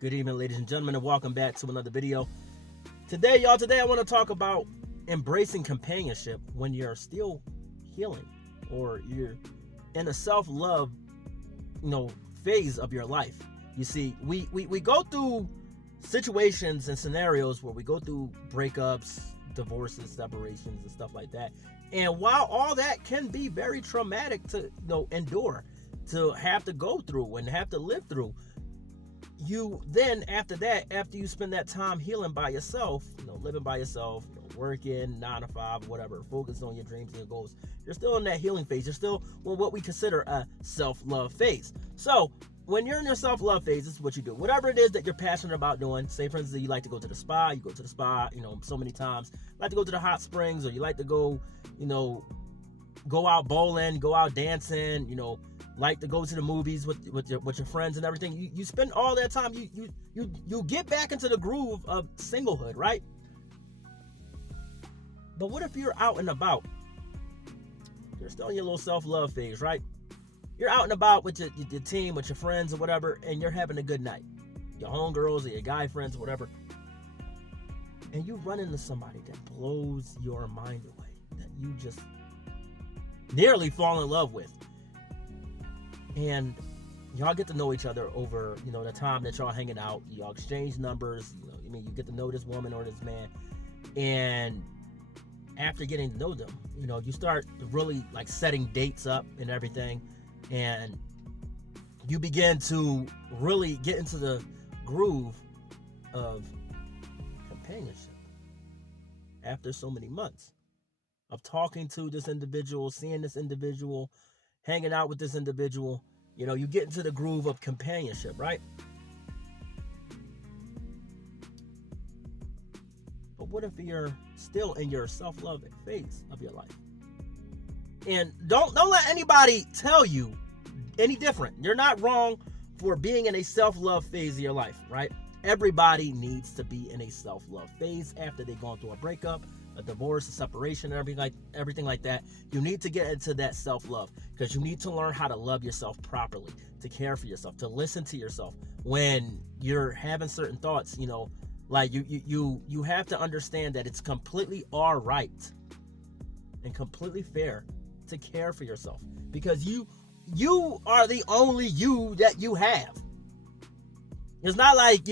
Good evening, ladies and gentlemen, and welcome back to another video. Today I want to talk about embracing companionship when you're still healing or you're in a self-love, phase of your life. You see, we go through situations and scenarios where we go through breakups, divorces, separations, and stuff like that. And while all that can be very traumatic to endure, to have to go through and have to live through, you then after you spend that time healing by yourself, living by yourself, working 9 to 5, whatever, focus on your dreams and your goals, you're still in that healing phase. You're still what we consider a self-love phase. So when you're in your self-love phase, this is what you do. Whatever it is that you're passionate about doing. Say, for instance, you like to go to the spa. You go to the spa, so many times. You like to go to the hot springs, or you like to go, go out bowling, go out dancing, like to go to the movies with your friends and everything. You spend all that time. You get back into the groove of singlehood, right? But what if you're out and about? You're still in your little self-love phase, right? You're out and about with your team, with your friends or whatever, and you're having a good night. Your homegirls or your guy friends or whatever. And you run into somebody that blows your mind away, that you just nearly fall in love with. And y'all get to know each other over, the time that y'all hanging out. Y'all exchange numbers. You get to know this woman or this man. And after getting to know them, you start really like setting dates up and everything. And you begin to really get into the groove of companionship after so many months of talking to this individual, seeing this individual, hanging out with this individual. You get into the groove of companionship, right? But what if you're still in your self-love phase of your life? And don't let anybody tell you any different. You're not wrong for being in a self-love phase of your life, right? Everybody needs to be in a self-love phase after they've gone through a breakup, a divorce, a separation, everything like that. You need to get into that self-love because you need to learn how to love yourself properly, to care for yourself, to listen to yourself when you're having certain thoughts. Like you have to understand that it's completely all right and completely fair to care for yourself because you are the only you that you have. It's not like,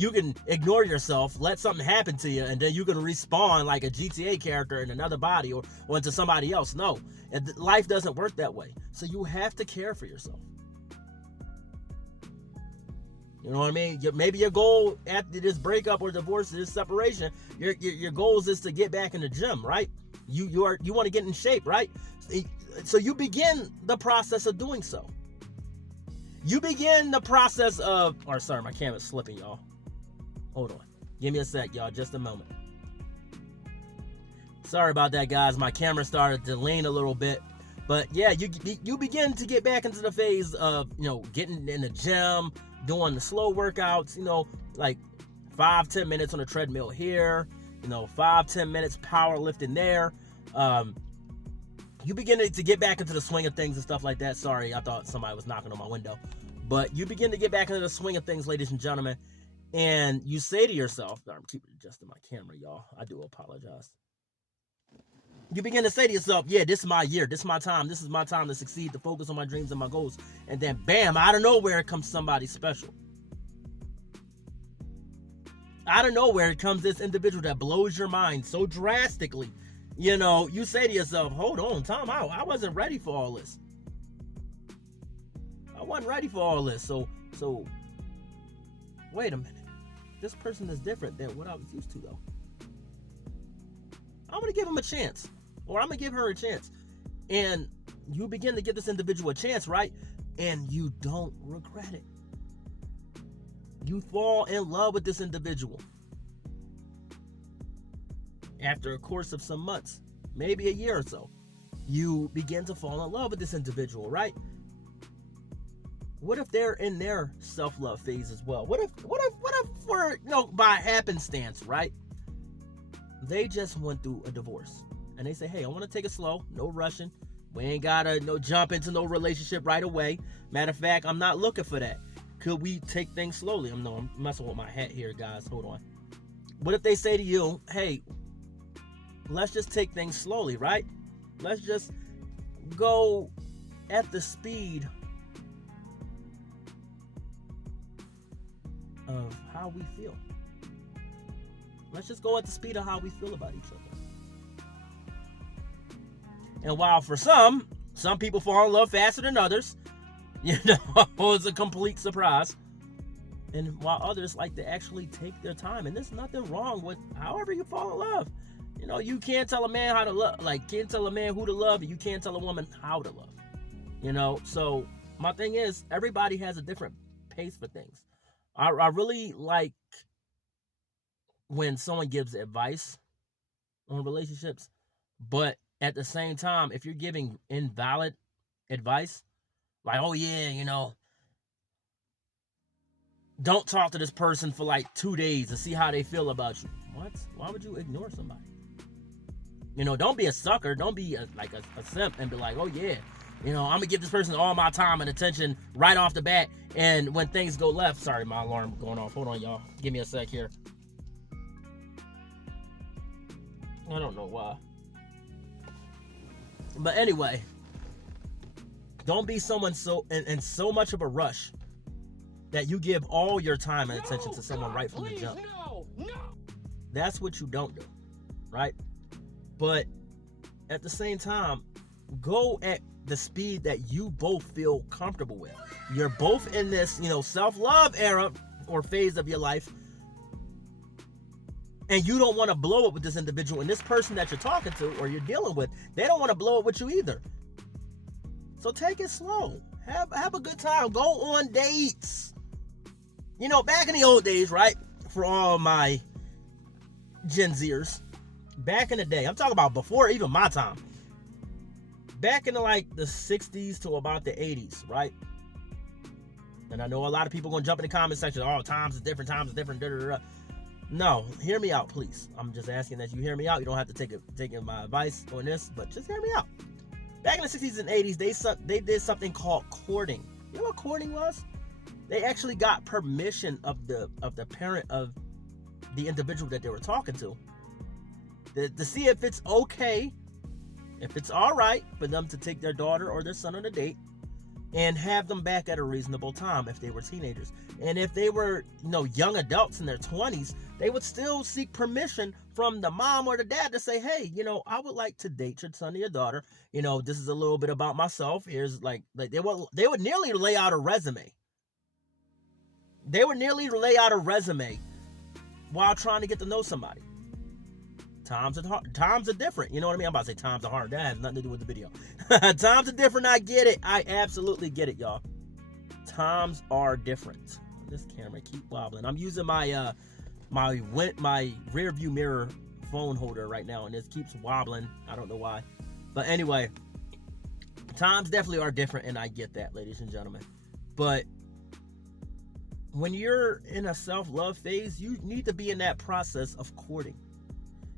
you can ignore yourself, let something happen to you, and then you can respawn like a GTA character in another body or into somebody else. No, life doesn't work that way. So you have to care for yourself. You know what I mean? Maybe your goal after this breakup or divorce, this separation, your goals is to get back in the gym, right? You want to get in shape, right? So you begin the process of doing so. You begin the process of, sorry, my camera's slipping, y'all. Hold on. Give me a sec, y'all. Just a moment. Sorry about that, guys. My camera started to lean a little bit. But yeah, you begin to get back into the phase of, getting in the gym, doing the slow workouts, like 5-10 minutes on a treadmill here, 5-10 minutes powerlifting there. You begin to get back into the swing of things and stuff like that. Sorry, I thought somebody was knocking on my window. But you begin to get back into the swing of things, ladies and gentlemen. And you say to yourself, I'm keeping adjusting my camera, y'all. I do apologize. You begin to say to yourself, yeah, this is my year. This is my time. This is my time to succeed, to focus on my dreams and my goals. And then, bam, out of nowhere comes somebody special. Out of nowhere comes this individual that blows your mind so drastically. You say to yourself, hold on, time out. I wasn't ready for all this. I wasn't ready for all this. So wait a minute. This person is different than what I was used to, though. I'm going to give him a chance. Or I'm going to give her a chance. And you begin to give this individual a chance, right? And you don't regret it. You fall in love with this individual. After a course of some months, maybe a year or so, you begin to fall in love with this individual, right? What if they're in their self-love phase as well? What if for, by happenstance, right? They just went through a divorce and they say, hey, I want to take it slow, no rushing. We ain't gotta jump into no relationship right away. Matter of fact, I'm not looking for that. could we take things slowly? I'm messing with my hat here, guys. Hold on. What if they say to you, hey, let's just take things slowly, right? Let's just go at the speed of how we feel. Let's just go at the speed of how we feel about each other. And while for some people fall in love faster than others, it's a complete surprise. And while others like to actually take their time, and there's nothing wrong with however you fall in love. You can't tell a man how to love, can't tell a man who to love, and you can't tell a woman how to love. So my thing is, everybody has a different pace for things. I really like when someone gives advice on relationships, but at the same time, if you're giving invalid advice, like, oh yeah, don't talk to this person for 2 days and see how they feel about you. What? Why would you ignore somebody? Don't be a sucker. Don't be a simp and be like, oh yeah, I'm gonna give this person all my time and attention right off the bat. And when things go left, sorry, my alarm going off. Hold on, y'all. Give me a sec here. I don't know why. But anyway, don't be someone in so much of a rush that you give all your time and attention to someone right from the jump. No. That's what you don't do, right? But at the same time, go at the speed that you both feel comfortable with. You're both in this, self-love era or phase of your life, and you don't want to blow it with this individual, and this person that you're talking to or you're dealing with, they don't want to blow it with you either. So take it slow. Have a good time. Go on dates. Back in the old days, right? For all my Gen Zers, back in the day, I'm talking about before even my time. Back in the 60s to about the 80s, right? And I know a lot of people going to jump in the comment section, oh, times is different, da, da, da. No, hear me out, please. I'm just asking that you hear me out. You don't have to take my advice on this, but just hear me out. Back in the 60s and 80s, they did something called courting. You know what courting was? They actually got permission of the parent of the individual that they were talking to see if it's okay, if it's all right for them to take their daughter or their son on a date and have them back at a reasonable time if they were teenagers. And if they were, young adults in their 20s, they would still seek permission from the mom or the dad to say, hey, I would like to date your son or your daughter. This is a little bit about myself. Here's they would nearly lay out a resume. They would nearly lay out a resume while trying to get to know somebody. Times are different. You know what I mean? I'm about to say times are hard. That has nothing to do with the video. Times are different. I get it. I absolutely get it, y'all. Times are different. This camera keep wobbling. I'm using my my rear view mirror phone holder right now, and this keeps wobbling. I don't know why. But anyway, times definitely are different, and I get that, ladies and gentlemen. But when you're in a self-love phase, you need to be in that process of courting.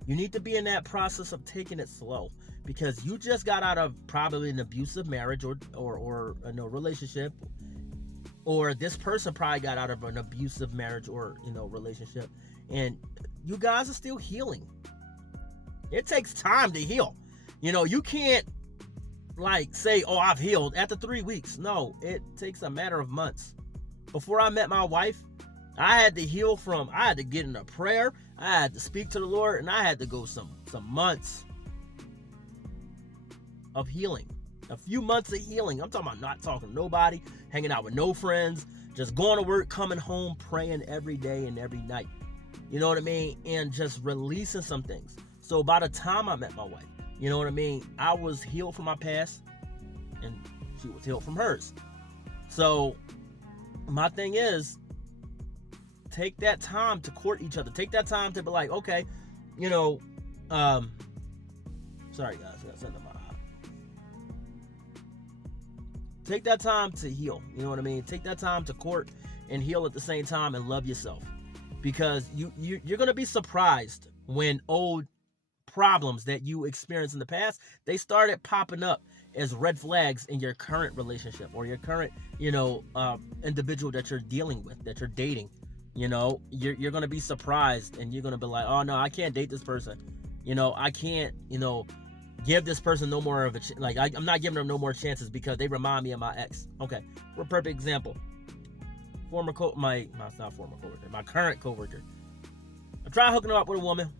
You need to be in that process of taking it slow, because you just got out of probably an abusive marriage or a relationship, or this person probably got out of an abusive marriage or relationship, and you guys are still healing. It takes time to heal. You can't say, oh, I've healed after 3 weeks. No, it takes a matter of months. Before I met my wife, I had to heal I had to get into prayer, I had to speak to the Lord, and I had to go some months of healing. A few months of healing. I'm talking about not talking to nobody, hanging out with no friends, just going to work, coming home, praying every day and every night. You know what I mean? And just releasing some things. So by the time I met my wife, you know what I mean? I was healed from my past, and she was healed from hers. So my thing is, take that time to court each other. Take that time to be like, okay, sorry guys, I got something in my eye. Take that time to heal. You know what I mean? Take that time to court and heal at the same time, and love yourself, because you're gonna be surprised when old problems that you experienced in the past, they started popping up, as red flags in your current relationship or your current, individual that you're dealing with, that you're dating. You're going to be surprised, and you're going to be like, oh no, I can't date this person. I can't, give this person no more of a I'm not giving them no more chances because they remind me of my ex. Okay, for a perfect example, my current coworker. I tried hooking him up with a woman,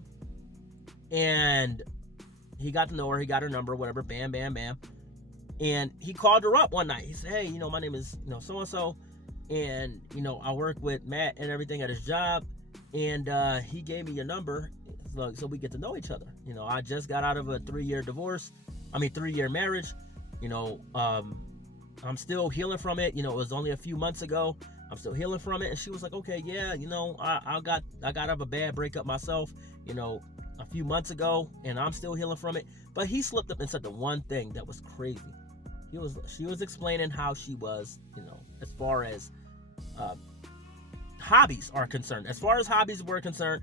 and he got to know her. He got her number, whatever. Bam, bam, bam. And he called her up one night. He said, hey, my name is, so and so, and I work with Matt and everything at his job, and he gave me your number so we get to know each other. I just got out of a 3-year marriage. I'm still healing from it. It was only a few months ago. I'm still healing from it. And she was like, okay, yeah, I got out of a bad breakup myself, a few months ago, and I'm still healing from it. But he slipped up and said the one thing that was crazy. She was explaining how she was, as far as hobbies are concerned. As far as hobbies were concerned,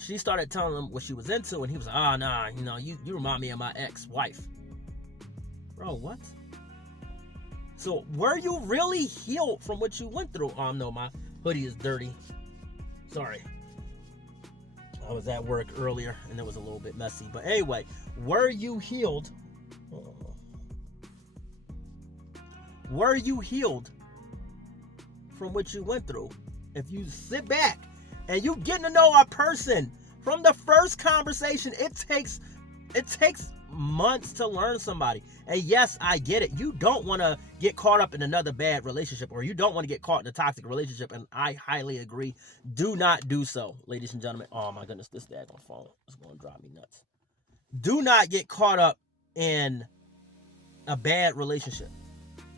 she started telling him what she was into, and he was like, oh, nah, you remind me of my ex-wife. Bro, what? So, were you really healed from what you went through? Oh, no, my hoodie is dirty. Sorry. I was at work earlier, and it was a little bit messy. But anyway, were you healed? Were you healed from what you went through? If you sit back and you get to know a person from the first conversation, it takes months to learn somebody. And yes, I get it. You don't want to get caught up in another bad relationship, or you don't want to get caught in a toxic relationship, and I highly agree. Do not do so, ladies and gentlemen. Oh my goodness, this daggone phone is going to drive me nuts. Do not get caught up in a bad relationship.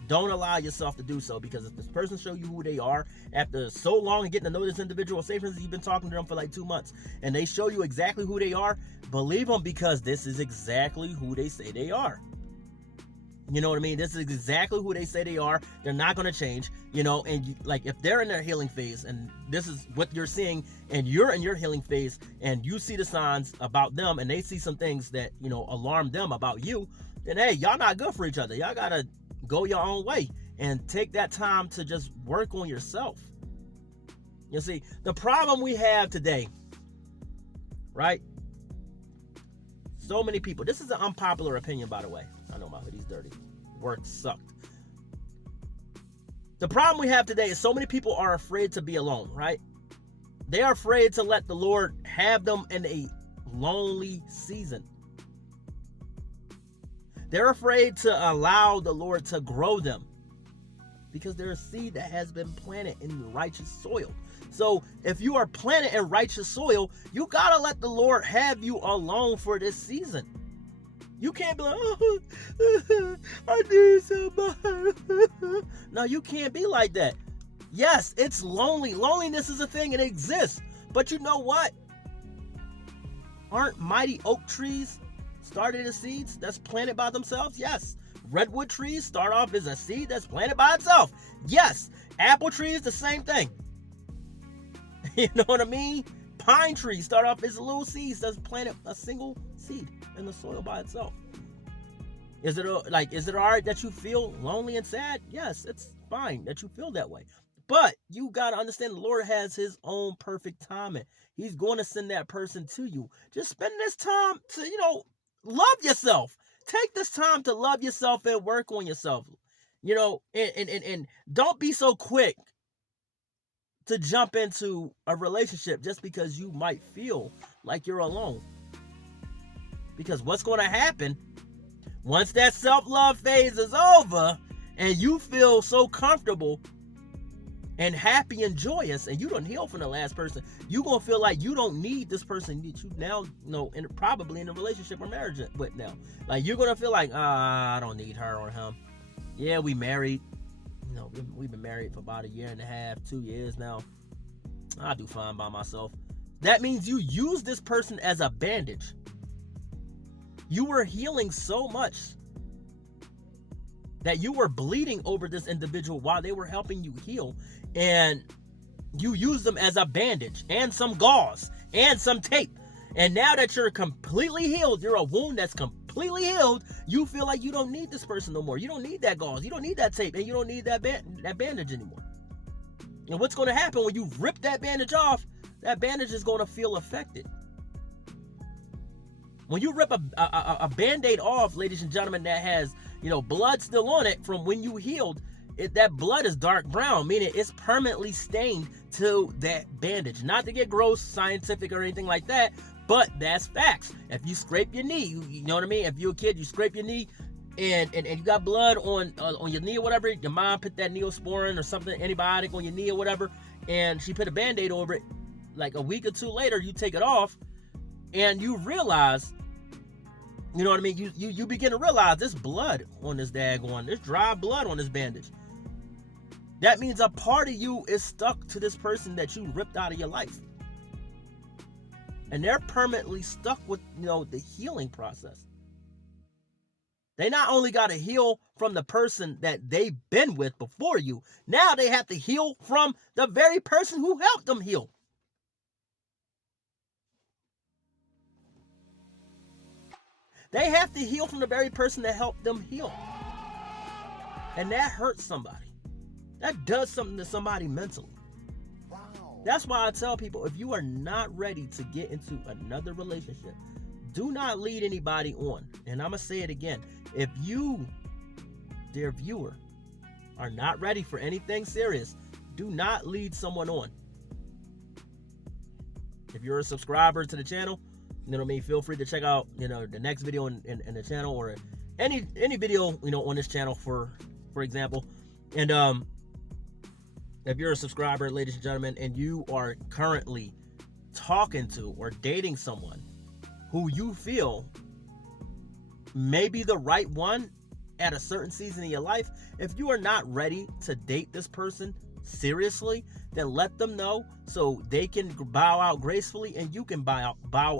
Don't allow yourself to do so, because if this person show you who they are after so long and getting to know this individual, say for instance you've been talking to them for like 2 months, and they show you exactly who they are, believe them, because this is exactly who they say they are. You know what I mean? This is exactly who they say they are. They're not going to change, and if they're in their healing phase, and this is what you're seeing, and you're in your healing phase, and you see the signs about them, and they see some things that, alarm them about you, then hey, y'all not good for each other. Y'all got to go your own way and take that time to just work on yourself. You see, the problem we have today, right? So many people, this is an unpopular opinion, by the way. I know my hoodie's dirty. Work sucked. The problem we have today is so many people are afraid to be alone, right? They are afraid to let the Lord have them in a lonely season. They're afraid to allow the Lord to grow them, because they're a seed that has been planted in righteous soil. So if you are planted in righteous soil, you gotta let the Lord have you alone for this season. You can't be like, oh, I need somebody. No, you can't be like that. Yes, it's lonely. Loneliness is a thing, and it exists. But you know what? Aren't mighty oak trees started as seeds that's planted by themselves? Yes. Redwood trees start off as a seed that's planted by itself. Yes. Apple trees, the same thing. You know what I mean? Pine trees start off as little seeds that's planted a single seed in the soil by itself. Is it all right that you feel lonely and sad? Yes, it's fine that you feel that way. But you got to understand the Lord has his own perfect timing. He's going to send that person to you. Just spend this time to, love yourself. Take this time to love yourself and work on yourself. And don't be so quick to jump into a relationship just because you might feel like you're alone. Because what's going to happen once that self-love phase is over and you feel so comfortable and happy and joyous, and you don't heal from the last person, you're going to feel like you don't need this person that you now, probably in a relationship or marriage with now. Like, you're going to feel like, I don't need her or him. Yeah, we married. We've been married for about 1.5 years, 2 years now. I do fine by myself. That means you use this person as a bandage. You were healing so much that you were bleeding over this individual while they were helping you heal, and you use them as a bandage and some gauze and some tape. And now that you're completely healed, you're a wound that's completely completely healed, you feel like you don't need this person no more. You don't need that gauze. You don't need that tape. And you don't need that bandage anymore. And what's going to happen when you rip that bandage off, that bandage is going to feel affected. When you rip a Band-Aid off, ladies and gentlemen, that has, blood still on it from when you healed, that blood is dark brown, meaning it's permanently stained to that bandage. Not to get gross, scientific, or anything like that, but that's facts. If you scrape your knee, you know what I mean? If you're a kid, you scrape your knee, and you got blood on your knee or whatever, your mom put that Neosporin or something, antibiotic on your knee or whatever, and she put a Band-Aid over it, like a week or two later, you take it off, and you realize, you know what I mean? You begin to realize this blood on this this dry blood on this bandage. That means a part of you is stuck to this person that you ripped out of your life. And they're permanently stuck with, the healing process. They not only got to heal from the person that they've been with before you, now they have to heal from the very person who helped them heal. They have to heal from the very person that helped them heal. And that hurts somebody. That does something to somebody mentally. Wow. That's why I tell people, if you are not ready to get into another relationship, do not lead anybody on. And I'm going to say it again. If you, dear viewer, are not ready for anything serious, do not lead someone on. If you're a subscriber to the channel, you know what I mean, feel free to check out, the next video in the channel, or any video, on this channel, for example. And if you're a subscriber, ladies and gentlemen, and you are currently talking to or dating someone who you feel may be the right one at a certain season in your life, if you are not ready to date this person seriously, then let them know so they can bow out gracefully, and you can bow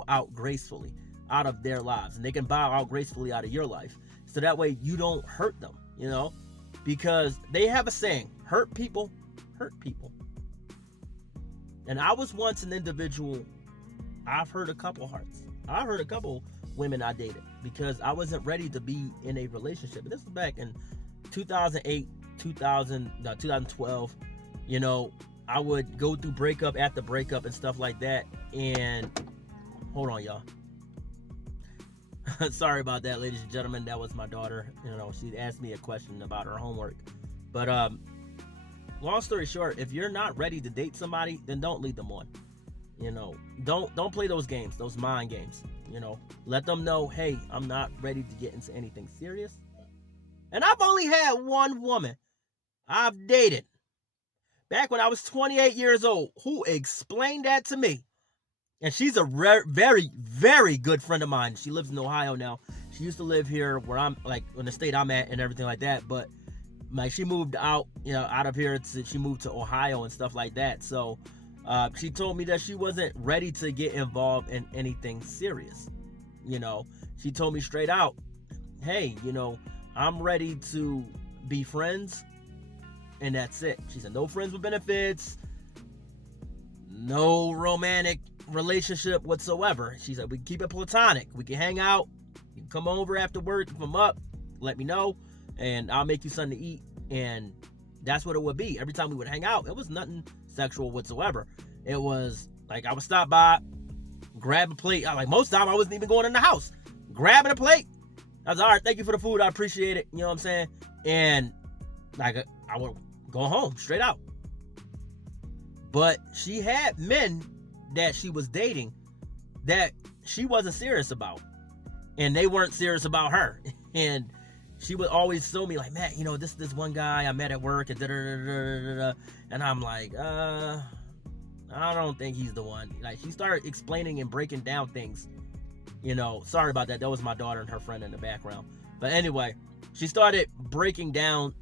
out gracefully out of their lives, and they can bow out gracefully out of your life, so that way you don't hurt them, because they have a saying, hurt people hurt people. And I was once an individual, I've hurt a couple hearts. I hurt a couple women I dated because I wasn't ready to be in a relationship. And this was back in 2008, 2012. I would go through breakup after breakup and stuff like that. And hold on, y'all. Sorry about that, ladies and gentlemen. That was my daughter. She asked me a question about her homework. But long story short, if you're not ready to date somebody, then don't lead them on. Don't play those games, those mind games. Let them know, hey, I'm not ready to get into anything serious. And I've only had one woman I've dated back when I was 28 years old who explained that to me. And she's a very, very good friend of mine. She lives in Ohio now. She used to live here where I'm, like, in the state I'm at and everything like that. But she moved out, out of here. She moved to Ohio and stuff like that. So she told me that she wasn't ready to get involved in anything serious. She told me straight out, hey, I'm ready to be friends, and that's it. She said, no friends with benefits, no romantic relationship whatsoever. She said, we can keep it platonic. We can hang out. You can come over after work. If I'm up, let me know, and I'll make you something to eat. And that's what it would be. Every time we would hang out, it was nothing sexual whatsoever. It was like I would stop by, grab a plate. Most of the time I wasn't even going in the house. Grabbing a plate. I was all right, thank you for the food. I appreciate it. You know what I'm saying? And I would go home straight out. But she had men that she was dating that she wasn't serious about. And they weren't serious about her. And she would always show me, like, man, this one guy I met at work, and da-da-da-da-da-da. And I'm like, I don't think he's the one. Like, she started explaining and breaking down things. Sorry about that. That was my daughter and her friend in the background. But anyway, she started breaking down,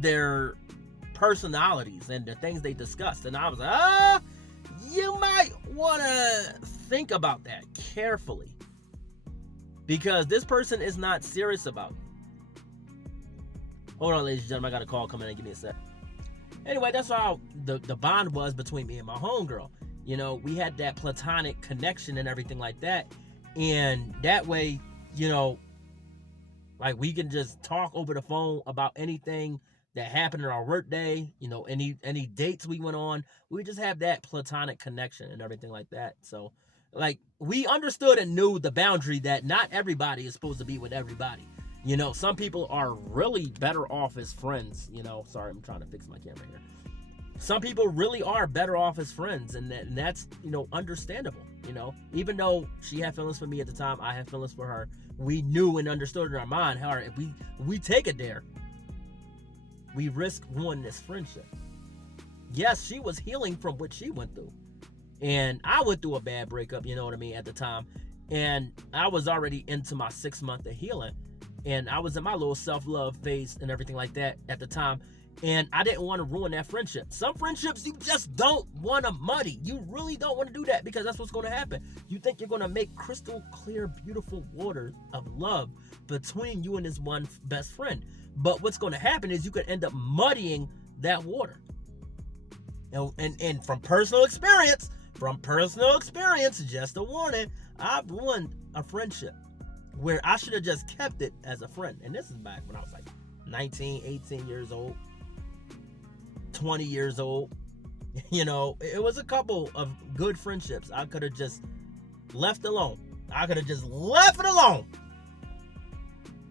their personalities and the things they discussed. And I was like, you might want to think about that carefully, because this person is not serious about you. Hold on, ladies and gentlemen. I got a call coming in. Give me a sec. Anyway, that's how the bond was between me and my homegirl. We had that platonic connection and everything like that. And that way, you know, like we can just talk over the phone about anything that happened in our work day, you know, any dates we went on. We just have that platonic connection and everything like that. So like we understood and knew the boundary that not everybody is supposed to be with everybody. You know, some people are really better off as friends, you know. Sorry, I'm trying to fix my camera here. Some people really are better off as friends, and that's, you know, understandable, you know. Even though she had feelings for me at the time, I had feelings for her. We knew and understood in our mind how if we take it there, we risk ruining this friendship. Yes, she was healing from what she went through. And I went through a bad breakup, you know what I mean, at the time. And I was already into my 6 month of healing. And I was in my little self-love phase and everything like that at the time. And I didn't want to ruin that friendship. Some friendships you just don't want to muddy. You really don't want to do that, because that's what's going to happen. You think you're going to make crystal clear, beautiful water of love between you and this one best friend. But what's going to happen is you could end up muddying that water. And from personal experience, just a warning, I've ruined a friendship where I should have just kept it as a friend. And this is back when I was like 19, 18 years old, 20 years old. You know, it was a couple of good friendships I could have just left alone. I could have just left it alone.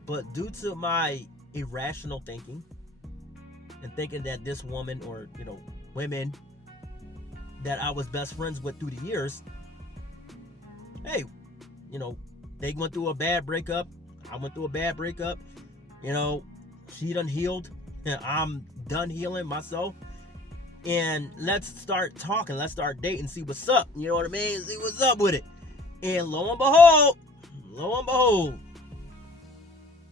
But due to my irrational thinking and thinking that this woman, or, you know, women that I was best friends with through the years, hey, you know, they went through a bad breakup. I went through a bad breakup. You know, she done healed. And I'm done healing myself. And let's start talking. Let's start dating. See what's up. You know what I mean? See what's up with it. And lo and behold,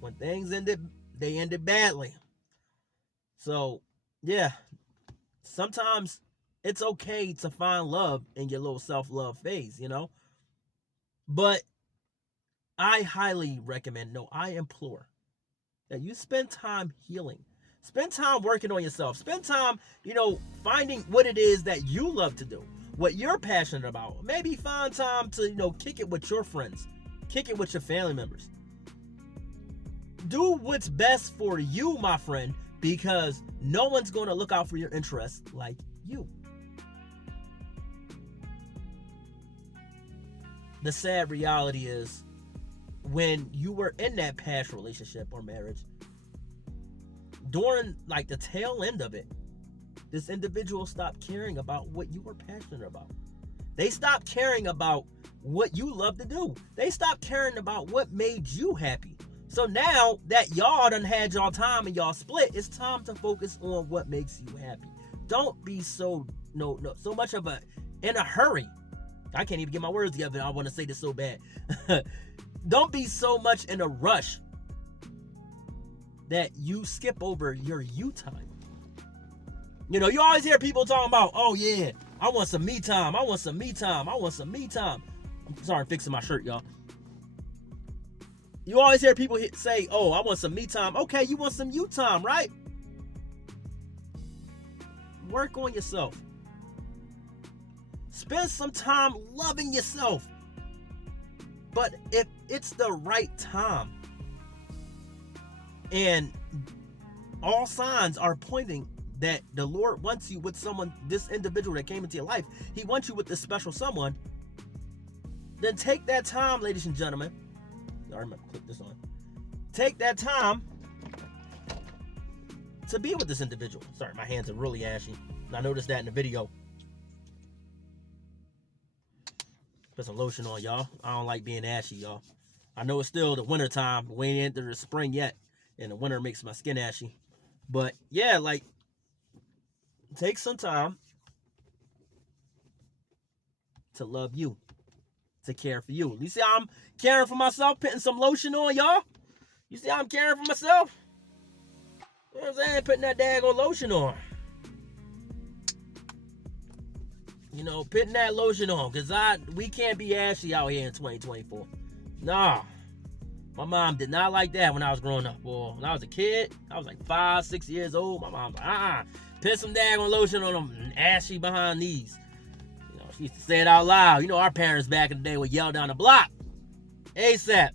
when things ended, they ended badly. So, yeah. Sometimes it's okay to find love in your little self-love phase, you know? But I highly recommend, no, I implore that you spend time healing. Spend time working on yourself. Spend time, you know, finding what it is that you love to do, what you're passionate about. Maybe find time to, you know, kick it with your friends, kick it with your family members. Do what's best for you, my friend, because no one's going to look out for your interests like you. The sad reality is, when you were in that past relationship or marriage, during like the tail end of it, this individual stopped caring about what you were passionate about. They stopped caring about what you love to do. They stopped caring about what made you happy. So now that y'all done had y'all time and y'all split, it's time to focus on what makes you happy. Don't be so much of in a hurry. I can't even get my words together. I want to say this so bad. Don't be so much in a rush that you skip over your you time. You know, you always hear people talking about, oh yeah, I want some me time. I want some me time. I want some me time. I'm sorry, I'm fixing my shirt, y'all. You always hear people say, oh, I want some me time. Okay, you want some you time, right? Work on yourself. Spend some time loving yourself. But if it's the right time, and all signs are pointing that the Lord wants you with someone, this individual that came into your life, he wants you with this special someone, then take that time, ladies and gentlemen. Sorry, I'm going to click this on. Take that time to be with this individual. Sorry, my hands are really ashy. I noticed that in the video. Put some lotion on, y'all. I don't like being ashy, y'all. I know it's still the winter time. We ain't entered the spring yet. And the winter makes my skin ashy. But yeah, like, take some time to love you, to care for you. You see how I'm caring for myself, putting some lotion on, y'all? You see how I'm caring for myself? You know what I'm saying? Putting that daggone lotion on. You know, putting that lotion on, because we can't be ashy out here in 2024. Nah. My mom did not like that when I was growing up. Boy, when I was a kid, I was like 5, 6 years old. My mom was like, put some daggone lotion on them ashy behind these. You know, she used to say it out loud. You know, our parents back in the day would yell down the block. ASAP.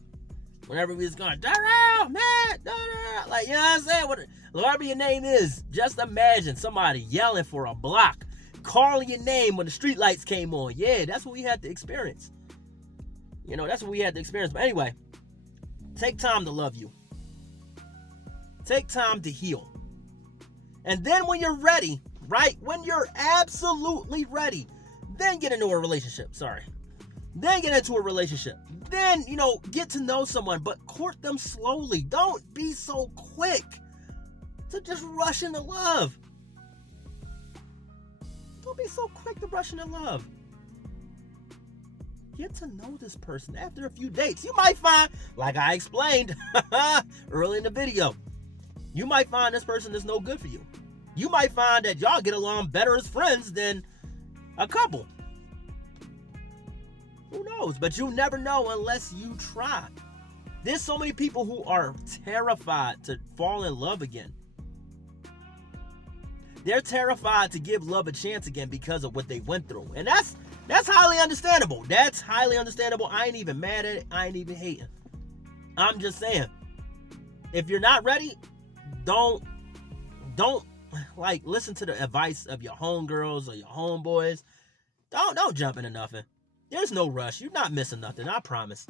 Whenever we was going, Darrell, man, Darrell. Like, you know what I'm saying? Whatever your name is, just imagine somebody yelling for a block, calling your name when the street lights came on. Yeah, that's what we had to experience. You know, that's what we had to experience. But anyway, take time to love you. Take time to heal. And then when you're ready, right? When you're absolutely ready, then get into a relationship. Then get into a relationship. Then, get to know someone, but court them slowly. Don't be so quick to just rush into love. Don't be so quick to rush into love. Get to know this person after a few dates. You might find, like I explained early in the video, you might find this person is no good for you. You might find that y'all get along better as friends than a couple. Who knows? But you'll never know unless you try. There's so many people who are terrified to fall in love again. They're terrified to give love a chance again because of what they went through. And that's highly understandable. That's highly understandable. I ain't even mad at it. I ain't even hating. I'm just saying, if you're not ready, don't listen to the advice of your homegirls or your homeboys. Don't jump into nothing. There's no rush. You're not missing nothing. I promise.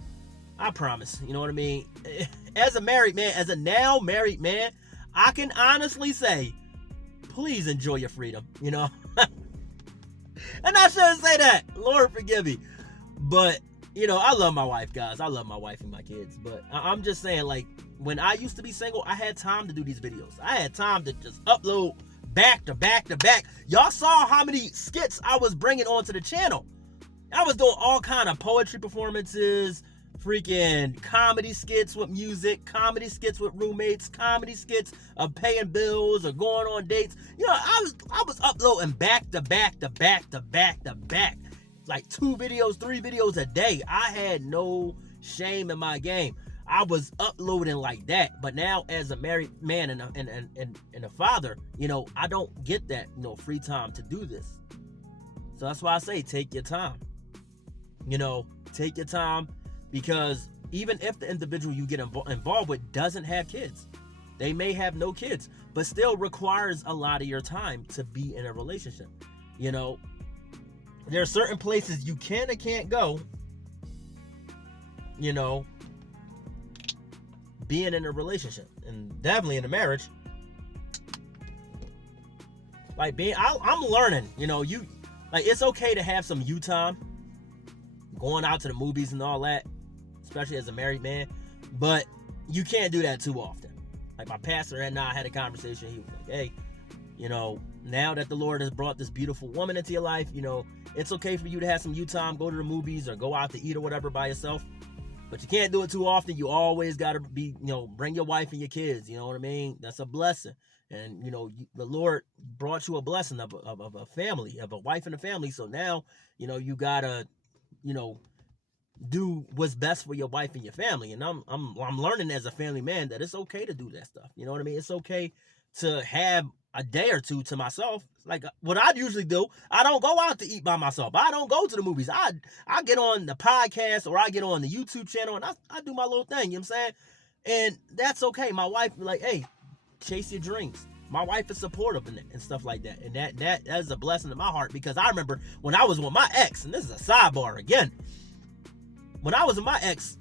You know what I mean? As a married man, as a now married man, I can honestly say, please enjoy your freedom, And I shouldn't say that. Lord forgive me. But, I love my wife, guys. I love my wife and my kids. But I'm just saying, like, when I used to be single, I had time to do these videos. I had time to just upload back to back to back. Y'all saw how many skits I was bringing onto the channel. I was doing all kind of poetry performances, freaking comedy skits with music, comedy skits with roommates, comedy skits of paying bills or going on dates. I was uploading back to back to back to back to back. Like 2 videos, 3 videos a day. I had no shame in my game. I was uploading like that. But now as a married man and a father, I don't get that, free time to do this. So that's why I say take your time. Take your time, because even if the individual you get involved with doesn't have kids, they may have no kids, but still requires a lot of your time to be in a relationship. There are certain places you can and can't go, being in a relationship, and definitely in a marriage. Like I'm learning, it's okay to have some you time, going out to the movies and all that, especially as a married man, but you can't do that too often. Like my pastor and I had a conversation. He was like, hey, now that the Lord has brought this beautiful woman into your life, it's okay for you to have some you time, go to the movies or go out to eat or whatever by yourself, but you can't do it too often. You always got to be, bring your wife and your kids, you know what I mean? That's a blessing. And, the Lord brought you a blessing of a family, of a wife and a family. So now, you got to, do what's best for your wife and your family. And I'm learning as a family man that it's okay to do that stuff. You know what I mean? It's okay to have a day or two to myself. Like what I usually do, I don't go out to eat by myself. I don't go to the movies. I get on the podcast or I get on the YouTube channel and I do my little thing, you know what I'm saying? And that's okay. My wife be like, hey, chase your dreams. My wife is supportive in it and stuff like that. And that is a blessing in my heart, because I remember when I was with my ex, and this is a sidebar again, when I was with my ex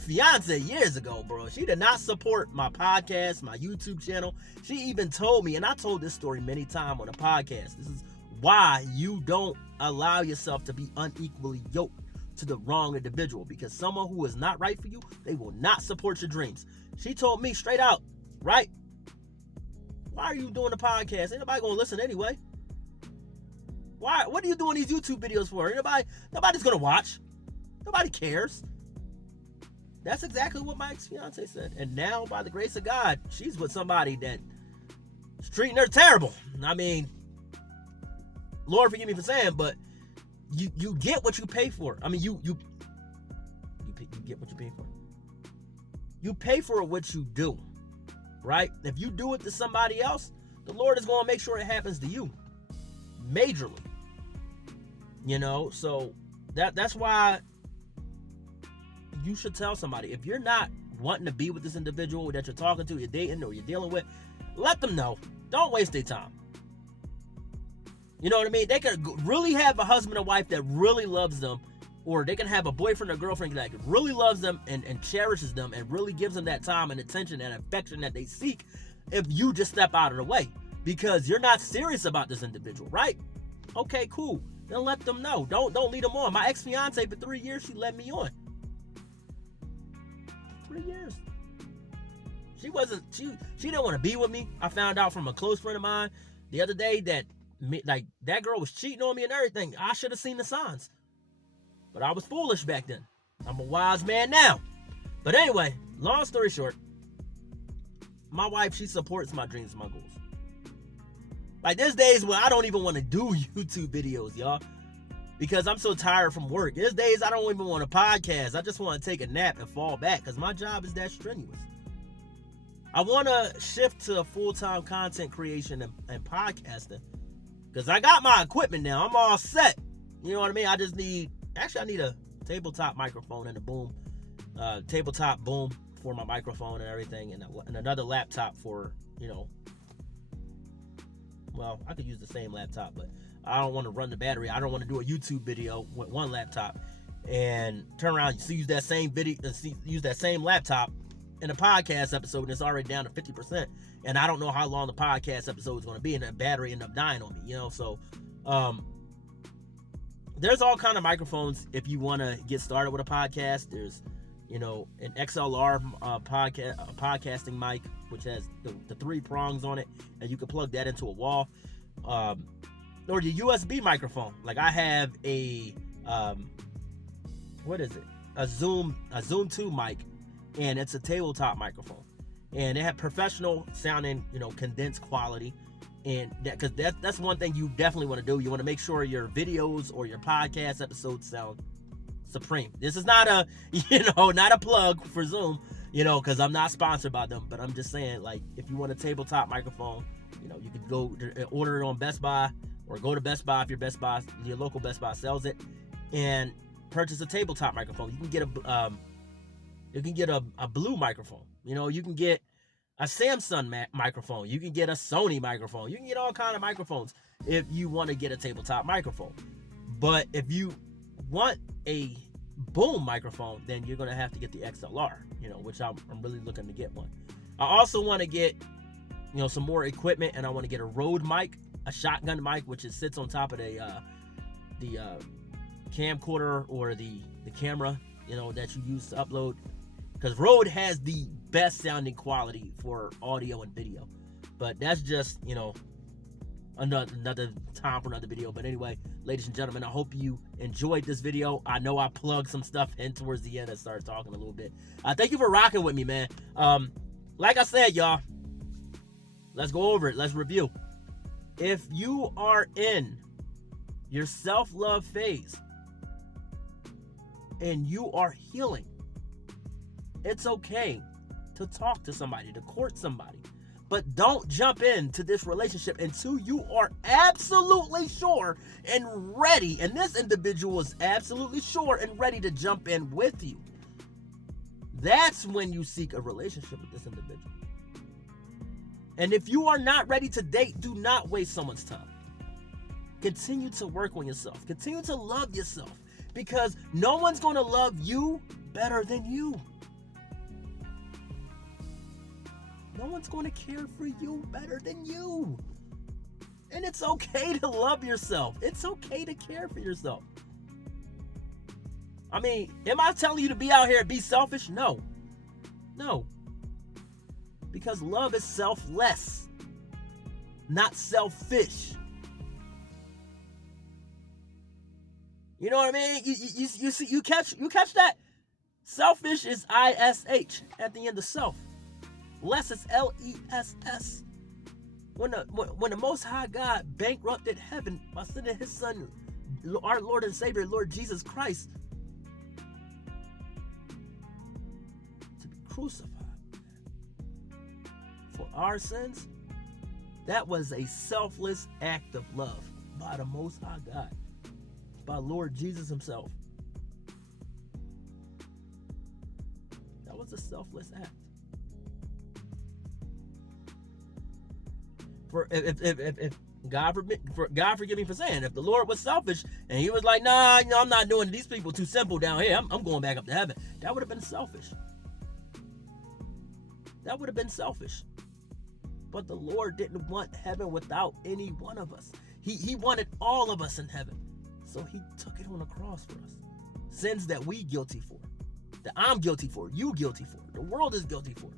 fiance years ago, bro, she did not support my podcast, my YouTube channel. She even told me, and I told this story many times on the podcast, this is why you don't allow yourself to be unequally yoked to the wrong individual, because someone who is not right for you, they will not support your dreams. She told me straight out, right? Why are you doing the podcast? Ain't nobody gonna listen anyway. Why? What are you doing these YouTube videos for? Nobody's gonna watch. Nobody cares. That's exactly what my ex-fiance said. And now, by the grace of God, she's with somebody that's treating her terrible. I mean, Lord forgive me for saying, but you get what you pay for. I mean, you get what you pay for. You pay for what you do, right? If you do it to somebody else, the Lord is going to make sure it happens to you, majorly. So that's why you should tell somebody, if you're not wanting to be with this individual that you're talking to, you're dating, or you're dealing with, let them know. Don't waste their time. You know what I mean? They could really have a husband or wife that really loves them, or they can have a boyfriend or girlfriend that really loves them and cherishes them and really gives them that time and attention and affection that they seek if you just step out of the way because you're not serious about this individual, right? Okay, cool. Then let them know. Don't lead them on. My ex-fiance, for 3 years, she led me on. 3 years. She didn't want to be with me. I found out from a close friend of mine the other day that that girl was cheating on me and everything. I should have seen the signs. But I was foolish back then. I'm a wise man now. But anyway, long story short, my wife, she supports my dreams and my goals. Like, there's days where I don't even want to do YouTube videos, y'all, because I'm so tired from work. There's days I don't even want to podcast. I just want to take a nap and fall back because my job is that strenuous. I want to shift to full-time content creation and podcasting because I got my equipment now. I'm all set. You know what I mean? I need a tabletop microphone and a boom, tabletop boom for my microphone and everything, and another laptop for, well, I could use the same laptop, but I don't want to run the battery. I don't want to do a YouTube video with one laptop and turn around and use that same laptop in a podcast episode and it's already down to 50%. And I don't know how long the podcast episode is going to be, and that battery end up dying on me, So, there's all kind of microphones if you want to get started with a podcast. There's, an XLR podcasting mic, which has the 3 prongs on it, and you can plug that into a wall. Or the USB microphone. Like I have a a Zoom 2 mic, and it's a tabletop microphone, and it had professional sounding, condensed quality. And because that's one thing you definitely want to do. You want to make sure your videos or your podcast episodes sound supreme. This is not a not a plug for Zoom, because I'm not sponsored by them, but I'm just saying, like, if you want a tabletop microphone, you can go order it on Best Buy, or go to Best Buy if your local Best Buy sells it, and purchase a tabletop microphone. You can get a blue microphone. You can get a Samsung microphone. You can get a Sony microphone. You can get all kind of microphones if you want to get a tabletop microphone. But if you want a boom microphone, then you're going to have to get the XLR, which I'm really looking to get one. I also want to get, some more equipment, and I want to get a Rode mic, a shotgun mic, which sits on top of the camcorder or the camera, that you use to upload. Because Rode has the best sounding quality for audio and video. But that's just, another time for another video. But anyway, ladies and gentlemen, I hope you enjoyed this video. I know I plugged some stuff in towards the end and started talking a little bit. Thank you for rocking with me, man. Like I said, y'all, let's go over it. Let's review. If you are in your self-love phase and you are healing, it's okay to talk to somebody, to court somebody. But don't jump into this relationship until you are absolutely sure and ready. And this individual is absolutely sure and ready to jump in with you. That's when you seek a relationship with this individual. And if you are not ready to date, do not waste someone's time. Continue to work on yourself. Continue to love yourself, because no one's going to love you better than you. No one's going to care for you better than you. And it's okay to love yourself. It's okay to care for yourself. I mean, am I telling you to be out here and be selfish? No. No. Because love is selfless, not selfish. You know what I mean? You catch that? Selfish is ISH at the end of self. Less is LESS. When the Most High God bankrupted heaven by sending His Son, our Lord and Savior, Lord Jesus Christ, to be crucified for our sins, that was a selfless act of love by the Most High God, by Lord Jesus Himself. was a selfless act. For if God forgive me for saying, if the Lord was selfish and he was like, nah, I'm not doing it. These people too simple down here. I'm going back up to heaven. That would have been selfish. That would have been selfish. But the Lord didn't want heaven without any one of us. He wanted all of us in heaven. So he took it on the cross for us. Sins that we guilty for. That I'm guilty for. You guilty for. The world is guilty for.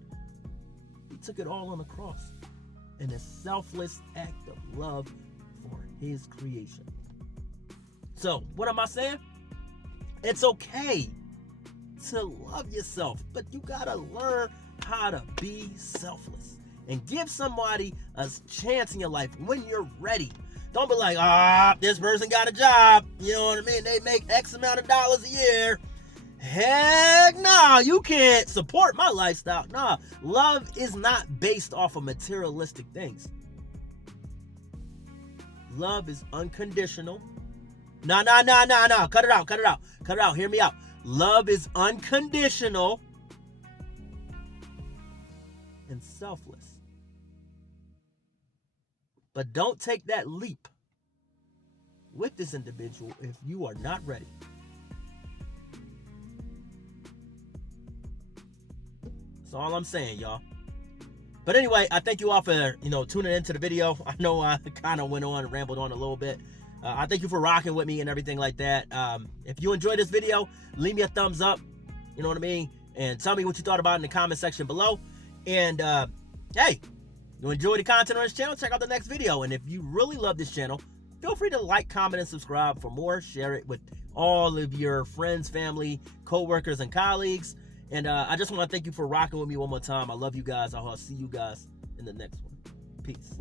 He took it all on the cross. In a selfless act of love for his creation. So, what am I saying? It's okay to love yourself, but you gotta learn how to be selfless and give somebody a chance in your life when you're ready. Don't be like, this person got a job, you know what I mean? They make X amount of dollars a year. Heck no, you can't support my lifestyle. Nah, love is not based off of materialistic things. Love is unconditional. No. Cut it out. Hear me out. Love is unconditional and selfless. But don't take that leap with this individual if you are not ready. That's all I'm saying, y'all. But anyway, I thank you all for, tuning into the video. I know I kind of went on and rambled on a little bit. I thank you for rocking with me and everything like that. If you enjoyed this video, leave me a thumbs up. You know what I mean? And tell me what you thought about it in the comment section below. And, hey, you enjoy the content on this channel, check out the next video. And if you really love this channel, feel free to like, comment, and subscribe for more. Share it with all of your friends, family, co-workers, and colleagues. And I just want to thank you for rocking with me one more time. I love you guys. I'll see you guys in the next one. Peace.